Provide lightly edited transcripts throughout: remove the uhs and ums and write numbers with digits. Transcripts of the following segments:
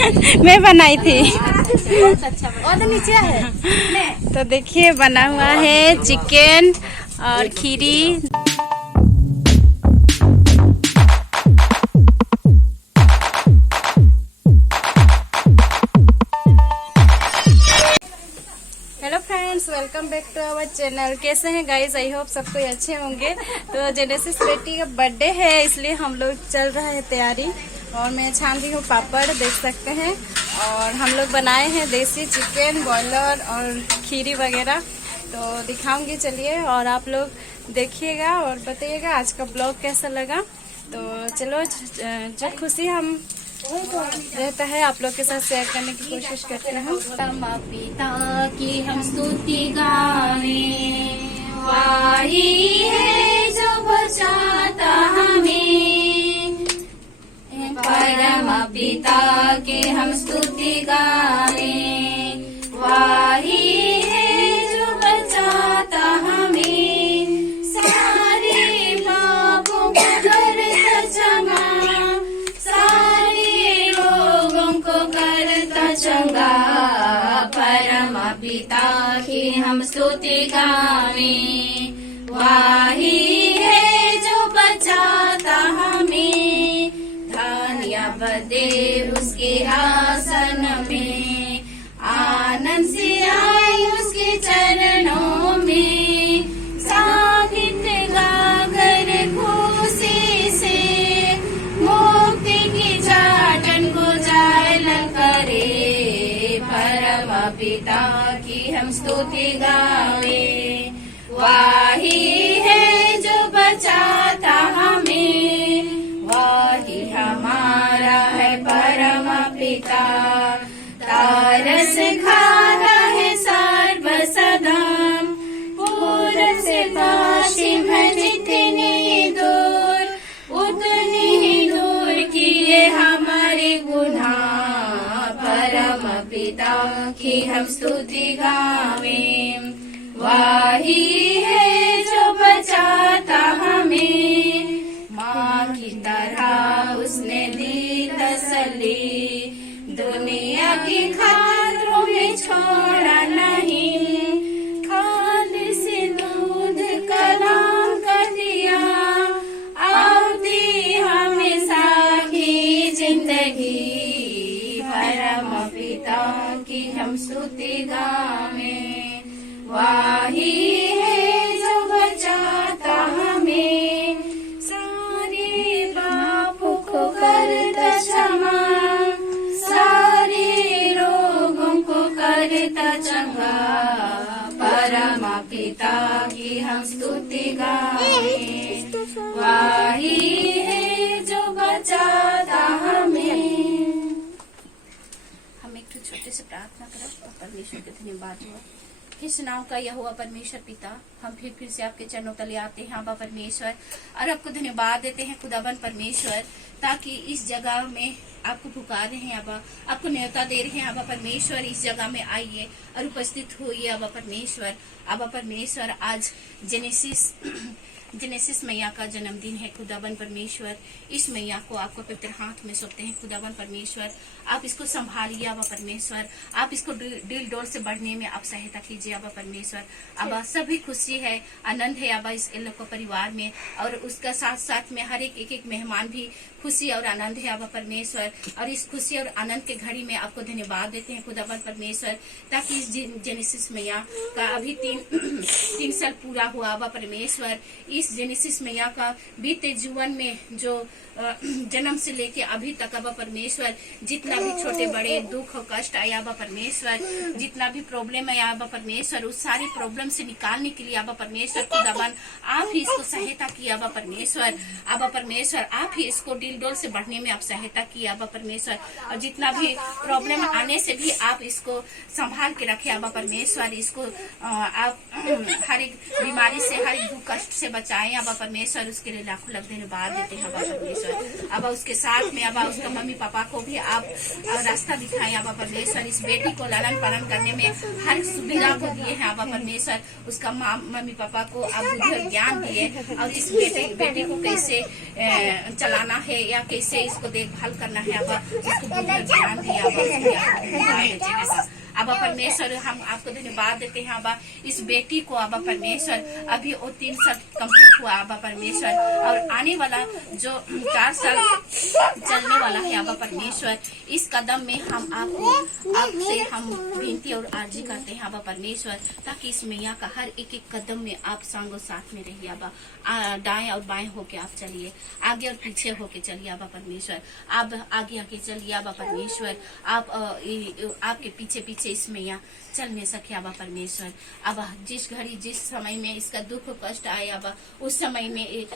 मैं बनाई थी। बहुत अच्छा और तो नीचे है। तो देखिए बना हुआ है चिकन और खीरी। Hello friends, welcome back to our channel. कैसे हैं गाइस? आई होप सब कोई अच्छे होंगे। तो जेनेसिस बेटी का बर्थडे है, इसलिए हम लोग चल रहा है तैयारी। और मैं छान रही हूँ पापड़, देख सकते हैं। और हम लोग बनाए हैं देसी चिकन, बॉयलर और खीरी वगैरह, तो दिखाऊंगी। चलिए और आप लोग देखिएगा और बताइएगा आज का ब्लॉग कैसा लगा। तो चलो, जो खुशी हम रहता है आप लोग के साथ शेयर करने की कोशिश करते हैं। परम पिता की हम स्तुति गावे, वही है जो बचाता हमें। परम पिता के हम स्तुति गावे, वही है जो बचाता हमें। सारे पापों को करता क्षमा, चंगा। परम पिता की हम स्तुति गावे, वही है जो बचाता हमें। धन्यवाद दे उसके आसन में, आनंद से आए उसके चरणों में। साहित्य गाकर खुशी से, मुक्ति की चाटन को जालन करे। परम पिता की हम स्तुति गावे, वही है जो बचाता हमें। वही हमारा है परम पिता, तारस खाता है सर्व सदा। पूरब से पश्चिम है जितनी दूर, उतनी ही दूर किए हमारे गुनाह। परम पिता की हम स्तुति गावे, वही है जो बचाता हमें। माँ की तरह उसने दी तसल्ली, दुनिया की खातरों में छोड़ा नहीं। खालिस दूध कलाम कर दिया, आती हमेशा की जिंदगी। परम पिता की हम स्तुति गावे, वही है जो बचाता हमें। सारे पापों को करता क्षमा, सारे रोगों को करता चंगा। परम पिता की हम स्तुति गावे, वही है जो बचाता हमें। हम एक छोटे से प्रार्थना करें। परमेश्वर के धन्यवाद हुआ किस नाम का यह हुआ परमेश्वर पिता, हम फिर से आपके चरणों तले आते हैं आबा परमेश्वर, और आपको धन्यवाद देते हैं खुदाबंद परमेश्वर, ताकि इस जगह में आपको पुकार रहे हैं आबा, आपको न्योता दे रहे हैं आबा परमेश्वर। इस जगह में आइए और उपस्थित होइए आबा परमेश्वर। आबा परमेश्वर, आज जेनेसिस मैया का जन्मदिन है खुदाबंद परमेश्वर। इस मैया को आपको पवित्र हाथ में सौंपते हैं खुदाबंद परमेश्वर। आप इसको संभालिए आबा परमेश्वर, आप इसको दिल डोल से बढ़ने में आप सहायता कीजिए आबा परमेश्वर। आबा सभी खुशी है, आनंद है आबा इस इन लोग को परिवार में, और उसका साथ साथ में हर एक मेहमान भी खुशी और आनंद है आबा परमेश्वर। और इस खुशी और आनंद के घड़ी में आपको धन्यवाद देते हैं खुदाबंद परमेश्वर, ताकि इस जेनेसिस मैया का अभी 3 साल पूरा हुआ आबा परमेश्वर। इस जेनेसिस मैया का बीते जीवन में जो जन्म से लेके अभी तक आबा परमेश्वर, जितना भी छोटे बड़े दुख और कष्ट आया आबा परमेश्वर, जितना भी प्रॉब्लम है आबा परमेश्वर, उस सारी प्रॉब्लम से निकालने के लिए आबा परमेश्वर खुदाबंद आप ही इसको सहायता किया आबा परमेश्वर। आबा परमेश्वर, आप ही इसको दिल डोल से बढ़ने में आप सहायता किया आबा परमेश्वर, और जितना भी प्रॉब्लम आने से भी आप इसको संभाल के रखे आबा परमेश्वर। इसको आप हर एक बीमारी से, हर एक दुख कष्ट से बचा बचाएं अब परमेश्वर, उसके लिए लाखों लाख धन्यवाद देते हैं अब परमेश्वर। अब उसके साथ में अब उसका मम्मी पापा को भी आप रास्ता दिखाएं अब परमेश्वर। इस बेटी को लालन पालन करने में हर सुविधा को दिए हैं अब परमेश्वर। उसका मम्मी पापा को आप बुद्धि और ज्ञान दिए, और इस बेटी को कैसे चलाना है या कैसे इसको देखभाल करना है अब इसको बुद्धि और ज्ञान दिया अब परमेश्वर। हम आपको धन्यवाद देते हैं अब इस बेटी को अब परमेश्वर। अभी वो 3 साल कंप्लीट हुआ अब परमेश्वर, और आने वाला जो 4 साल चलने वाला है अब परमेश्वर, इस कदम में हम आपसे हम विनती और अर्जी करते हैं अब परमेश्वर, ताकि इस मैया का हर एक कदम में आप संग साथ में रहिए अब। दाएं और बाएं होके आप चलिए, आगे और पीछे होके चलिए अब परमेश्वर। आप आगे आगे चलिए अब परमेश्वर। आप आपके पीछे पीछे इस मैया चल नहीं सके अब परमेश्वर। अब जिस घड़ी जिस समय में इसका दुख कष्ट आए अब उस समय में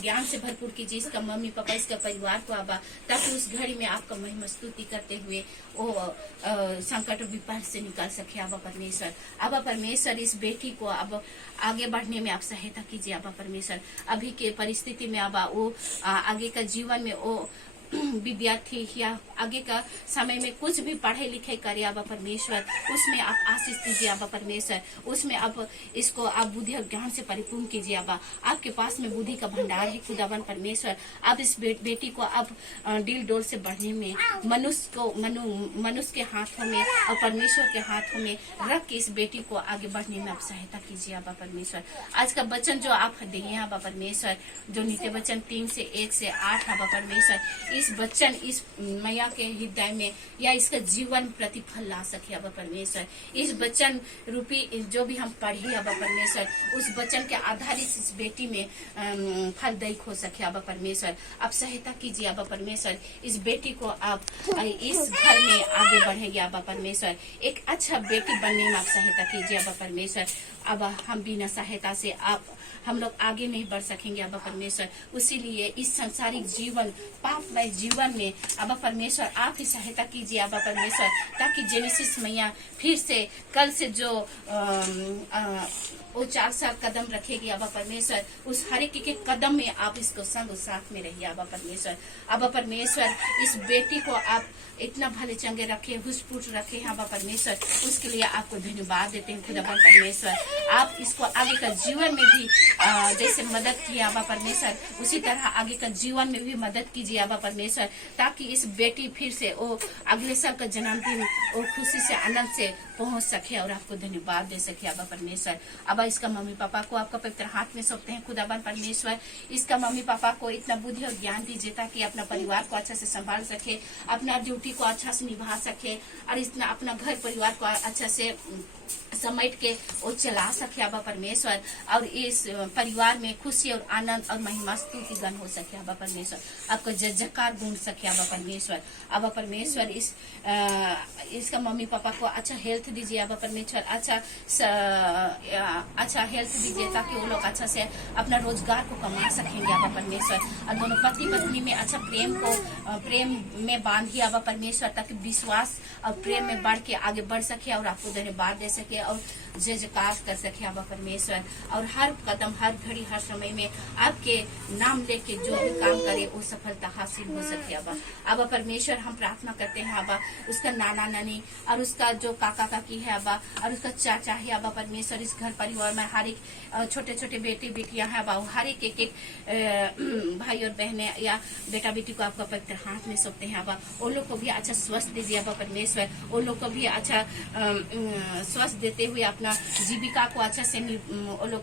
ज्ञान से भरपूर कीजिए इसका मम्मी पापा इसका परिवार को अब, ताकि उस घड़ी में आपका महिमा स्तुति करते हुए वो संकट विपद से निकाल सके अब परमेश्वर। अब परमेश्वर इस बेटी को अब आगे बढ़ने में आप सहायता कीजिए अब परमेश्वर। अभी के परिस्थिति में अब वो आगे का जीवन में वो विद्यार्थी या आगे का समय में कुछ भी पढ़ाई लिखाई करे अब परमेश्वर, उसमें आप आशीष दीजिए अब परमेश्वर। उसमें आप इसको आप बुद्धि और ज्ञान से परिपूर्ण कीजिए अब। आपके पास में बुद्धि का भंडार है खुदावन परमेश्वर। आप इस बेटी को आप डील डोल से बढ़ने में मनुष्य के हाथों में और परमेश्वर के हाथों में रख के इस बेटी को आगे बढ़ने में आप सहायता कीजिए अब परमेश्वर। आज का वचन जो आप दिए अब परमेश्वर, जो नित्य वचन 3 से 1 से 8 अब परमेश्वर, इस वचन इस मैया के हृदय में या इसका जीवन प्रतिफल ला सके अब परमेश्वर। इस वचन रूपी जो भी हम पढ़े अब परमेश्वर, उस वचन के आधारित इस बेटी में फलदायक हो सके अब परमेश्वर। आप सहायता कीजिए अब परमेश्वर। इस बेटी को आप इस घर में आगे बढ़ेगी अब परमेश्वर। एक अच्छा बेटी बनने में आप सहायता कीजिए अब परमेश्वर। अब हम बिना सहायता से हम लोग आगे नहीं बढ़ सकेंगे अब परमेश्वर। उसीलिए इस संसारिक जीवन पापमय जीवन में अब परमेश्वर आप ही सहायता कीजिए अब परमेश्वर, ताकि जेनेसिस मैया फिर से कल से जो वो 4 साल कदम रखेगी अब परमेश्वर, उस हर एक कदम में आप इसको संग साथ में रहिए अब परमेश्वर। अब परमेश्वर इस बेटी को आप इतना भले चंगे रखे, हुसपुट रखे हैं अब परमेश्वर, उसके लिए आपको धन्यवाद देते हैं खुदावन परमेश्वर। आप इसको आगे का जीवन में भी जैसे मदद किया अब परमेश्वर, उसी तरह आगे का जीवन में भी मदद कीजिए अब परमेश्वर, ताकि इस बेटी फिर से वो अगले साल का जन्मदिन वो खुशी से आनंद से पहुंच सके और आपको धन्यवाद दे सके अब परमेश्वर। अब इसका मम्मी पापा को आपका पवित्र हाथ में सौंपते हैं खुदावन परमेश्वर। इसका मम्मी पापा को इतना बुद्धि और ज्ञान दीजिए ताकि अपना परिवार को अच्छा से संभाल सके, अपना ड्यूटी को अच्छा से निभा सके, और इतना अपना घर परिवार को अच्छा से समेट के वो चला सके अब परमेश्वर, और इस परिवार में खुशी और आनंद और महिमा स्तुति गण हो सके अब परमेश्वर। आपको जय जयकार गूंज सके अब परमेश्वर। अब परमेश्वर इसका मम्मी पापा को अच्छा हेल्थ दीजिए अब परमेश्वर, अच्छा हेल्थ दीजिए ताकि वो लोग अच्छा से अपना रोजगार को कमा सकेंगे अब परमेश्वर। और दोनों पति पत्नी में अच्छा प्रेम में बांधिए अब परमेश्वर, ताकि विश्वास और प्रेम में बढ़ के आगे बढ़ सके और आपको धन्यवाद दे सके और जय जयकार कर सके अब परमेश्वर। और हर कदम हर घड़ी हर समय में आपके नाम लेके जो भी काम करे वो सफलता हासिल हो सके अब परमेश्वर। हम प्रार्थना करते हैं अब उसका नाना नानी और उसका जो काका काकी है अब और उसका चाचा है अब परमेश्वर, इस घर परिवार में हर एक छोटे छोटे बेटी बेटियां हैं अब, हर एक भाई और बहने या बेटा बेटी को आपका पवित्र हाथ में सौंपते हैं अब। वो लोग को भी अच्छा स्वस्थ दीजिए अब परमेश्वर, वो लोग को भी अच्छा स्वस्थ देते हुए अपना जीविका को अच्छा से वो लोग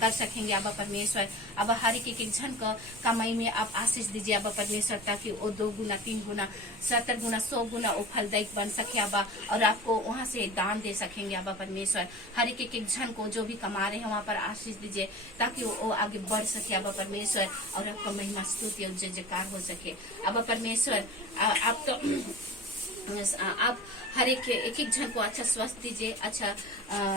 कर सकेंगे अब परमेश्वर। अब हर एक जन को कमाई में आप आशीष दीजिए अब परमेश्वर, ताकि वो 2 गुना 3 गुना 70 गुना 100 गुना वो फलदायक बन सके अब, और आपको वहां से दान दे सकेंगे अब परमेश्वर। हर एक जन को जो भी कमा रहे हैं वहां पर आशीष दीजिए ताकि वो आगे बढ़ सके अब परमेश्वर, और आपका महिमा स्तुति और जय जयकार हो सके अब परमेश्वर। आप तो आप हर एक एक जन को अच्छा स्वास्थ्य दीजिए। अच्छा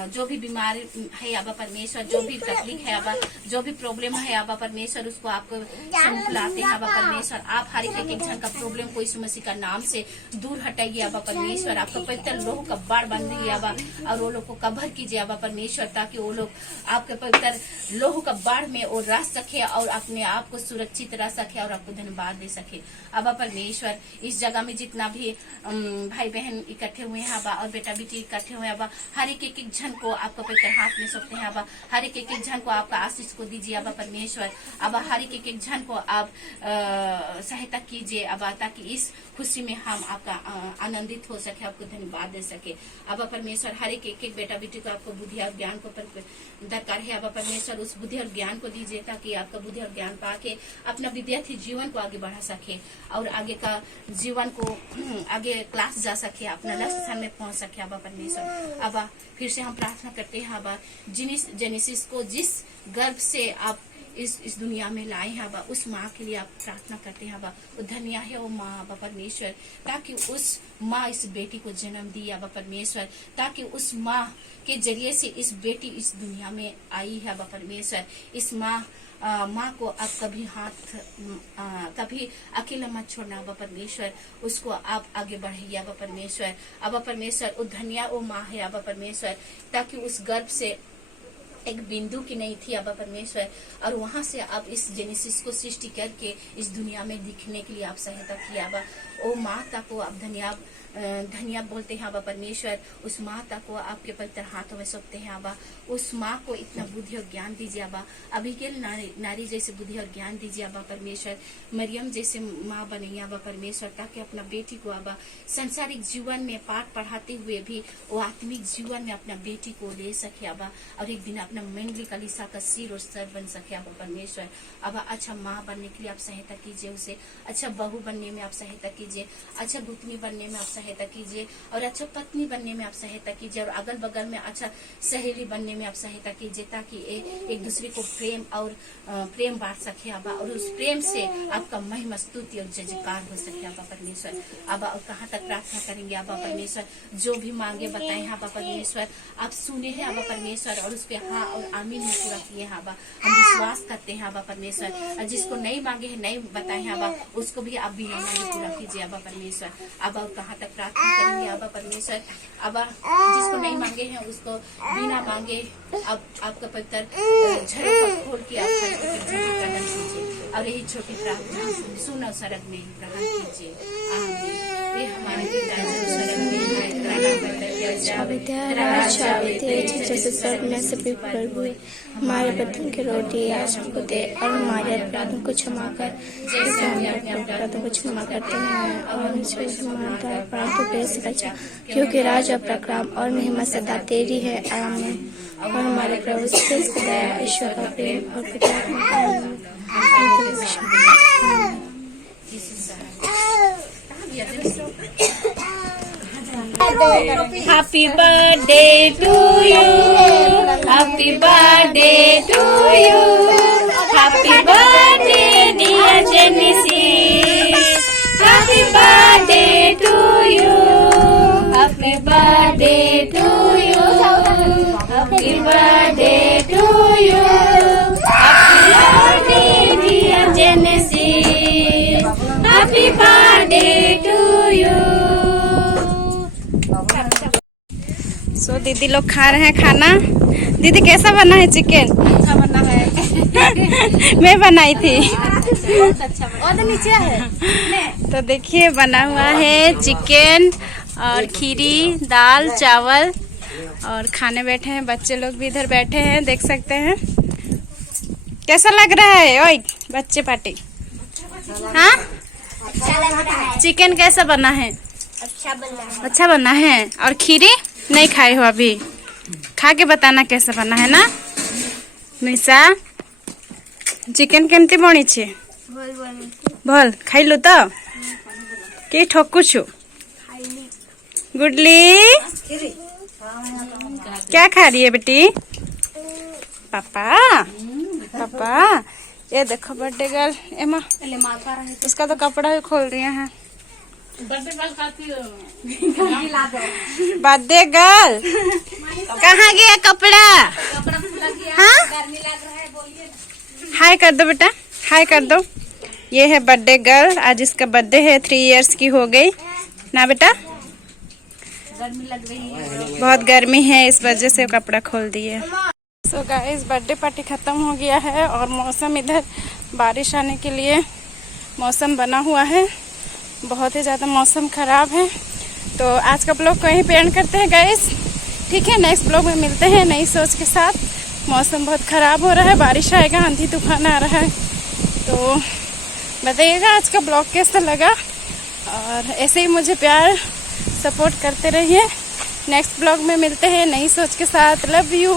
जो भी बीमारी है आबा परमेश्वर, जो भी तकलीफ है आबा, जो भी प्रॉब्लम है आबा परमेश्वर, उसको आपको सम्मुख लाते हैं आबा परमेश्वर। आप हर एक जन का प्रॉब्लम को यीशु मसीह का नाम से दूर हटाइए आबा परमेश्वर। आपका पवित्र लोह का बाढ़ बन रही है आबा, और वो लोग को कवर कीजिए आबा परमेश्वर, ताकि वो लोग आपके पवित्र लोह का बाढ़ में वो रह सके और अपने आप को सुरक्षित रह सके और आपको धन्यवाद दे सके आबा परमेश्वर। इस जगह में जितना भी भाई बहन इकट्ठे हुए हैं आबा, और बेटा बेटी इकट्ठे हुए हैं आबा, हर एक जन को आपका पवित्र हाथ में सौंपते हैं आबा। हर एक जन को आपका आशीष को दीजिए आबा परमेश्वर। आबा हर एक जन को आप सहायता कीजिए आबा, ताकि इस खुशी में हम आपका आनंदित हो सके, आपको धन्यवाद दे सके आबा परमेश्वर। हर एक बेटा बेटी को आपको बुद्धि और ज्ञान को दरकार है आबा परमेश्वर। उस बुद्धि और ज्ञान को दीजिए, ताकि आपका बुद्धि और ज्ञान पाके अपना विद्यार्थी जीवन को आगे बढ़ा सके और आगे का जीवन को आगे क्लास जा सके, अपना लक्ष्य स्थान में पहुंच सके आबा परमेश्वर। आबा फिर से हम प्रार्थना करते हैं आबा, जेनेसिस को जिस गर्भ से आप इस दुनिया में लाए हैं आबा, उस माँ के लिए आप प्रार्थना करते हैं आबा। वो धन्य है वो माँ आबा परमेश्वर, ताकि उस माँ इस बेटी को जन्म दी आबा परमेश्वर, ताकि उस माँ के जरिए से इस बेटी इस दुनिया में आई है आबा परमेश्वर। इस माँ को आप कभी अकेला मत छोड़ना आबा परमेश्वर, उसको आप आगे बढ़ाइए आबा परमेश्वर। आबा परमेश्वर वो धन्य वो माँ है आबा परमेश्वर, ताकि उस गर्भ से एक बिंदु की नहीं थी आबा परमेश्वर, और वहां से आप इस जेनेसिस को सृष्टि करके इस दुनिया में दिखने के लिए आप सहायता किया आबा। ओ माता को आप धन्यवाद बोलते हैं आबा परमेश्वर। उस माता को आपके पवित्र हाथों में सौंपते हैं आबा। उस माँ को इतना बुद्धि और ज्ञान दीजिए आबा, अबीगैल नारी जैसे बुद्धि और ज्ञान दीजिए आबा परमेश्वर। मरियम जैसे माँ बनिए आबा परमेश्वर, ताकि अपना बेटी को आबा संसारिक जीवन में पाठ पढ़ाते हुए भी वो आत्मिक जीवन में अपना बेटी को ले सके आबा, और एक दिन अपना मंडली कलीसिया का सिर और सर बन सके आबा परमेश्वर। आबा अच्छा माँ बनने के लिए आप सहायता कीजिए उसे, अच्छा बहू बनने में आप सहायता कीजिए, अच्छा गुतनी बनने में आप सहायता कीजिए, और अच्छा पत्नी बनने में आप सहायता कीजिए, और अगल बगल में अच्छा सहेली बनने में आप सहायता कीजिए, ताकि एक दूसरे को प्रेम बांट सके आबा, और उस प्रेम से आपका महिमा स्तुति और जयकार हो सके आबा परमेश्वर। आबा और कहाँ तक प्रार्थना करेंगे आबा परमेश्वर, जो भी मांगे बताए हैं आबा परमेश्वर, आप सुने हैं आबा परमेश्वर, और उसके हाँ और आमीन में पूरा किए हैं आबा। हम विश्वास करते हैं आबा परमेश्वर, और जिसको नहीं मांगे हैं नहीं बताए हैं आबा, उसको भी आप बिना मांगे पूरा कीजिए आबा परमेश्वर। आबा और कहाँ तक प्रार्थना करेंगे आबा परमेश्वर, आबा जिसको नहीं मांगे हैं उसको बिना मांगे अब आपका पवित्र झरोखा खोल के आप प्रदान कीजिए, और यही छोटी प्रार्थना सुनो सरग में ग्रहण कीजिए। आमीन। वे हमारे पिता जो स्वर्ग में है, जैसे स्वर्ग में से भी प्रभु है, हमारे बदन की रोटी आज हमको दे, और हमारे अपराधों को क्षमा कर जैसे हम अपने अपराधों को क्षमा करते हैं, और से बचा, क्योंकि राज और प्रक्राम और महिमा सदा तेरी है। आमीन। और हमारे प्रभु यीशु की दया, ईश्वर का प्रेम और पिता Happy birthday to you, happy birthday to you, happy birthday dear Genesis, happy birthday to you, happy birthday to you, happy birthday to you, happy birthday dear Genesis, happy birthday to you। सो दीदी लोग खा रहे हैं खाना। दीदी कैसा बना है चिकन? अच्छा बना है। मैं बनाई थी। बहुत अच्छा बना। और तो नीचे है। तो देखिए बना हुआ है चिकन और खीरी, दाल, चावल, और खाने बैठे हैं। बच्चे लोग भी इधर बैठे हैं, देख सकते हैं। कैसा लग रहा है ओए बच्चे पार्टी? हाँ, चिकन कैसा बना है? अच्छा बना है। और खीरी नहीं खाई हो अभी, खा के बताना कैसा बना है ना। मिसा चिकन केमती बनी छे? भल खाइलु तो कि ठोकु छु? गुडली क्या खा रही है बेटी? पापा पापा ये देखो बर्थडे गर्ल एमा, उसका तो कपड़ा भी खोल दिया है। बर्थडे गर्ल कहाँ गया कपड़ा? हाँ हाय कर दो बेटा, हाय कर दो। ये है बर्थडे गर्ल, आज इसका बर्थडे है, 3 इयर्स की हो गई ना बेटा। गर्मी लग रही है, बहुत गर्मी है, इस वजह से कपड़ा खोल दिए। सो गाइस बर्थडे पार्टी खत्म हो गया है और मौसम इधर बारिश आने के लिए मौसम बना हुआ है, बहुत ही ज़्यादा मौसम ख़राब है। तो आज का ब्लॉग को यहीं पे एंड करते हैं गाइस, ठीक है। नेक्स्ट ब्लॉग में मिलते हैं नई सोच के साथ। मौसम बहुत ख़राब हो रहा है, बारिश आएगा, आंधी तूफान आ रहा है। तो बताइएगा आज का ब्लॉग कैसा लगा और ऐसे ही मुझे प्यार सपोर्ट करते रहिए। नेक्स्ट ब्लॉग में मिलते हैं नई सोच के साथ। Love you.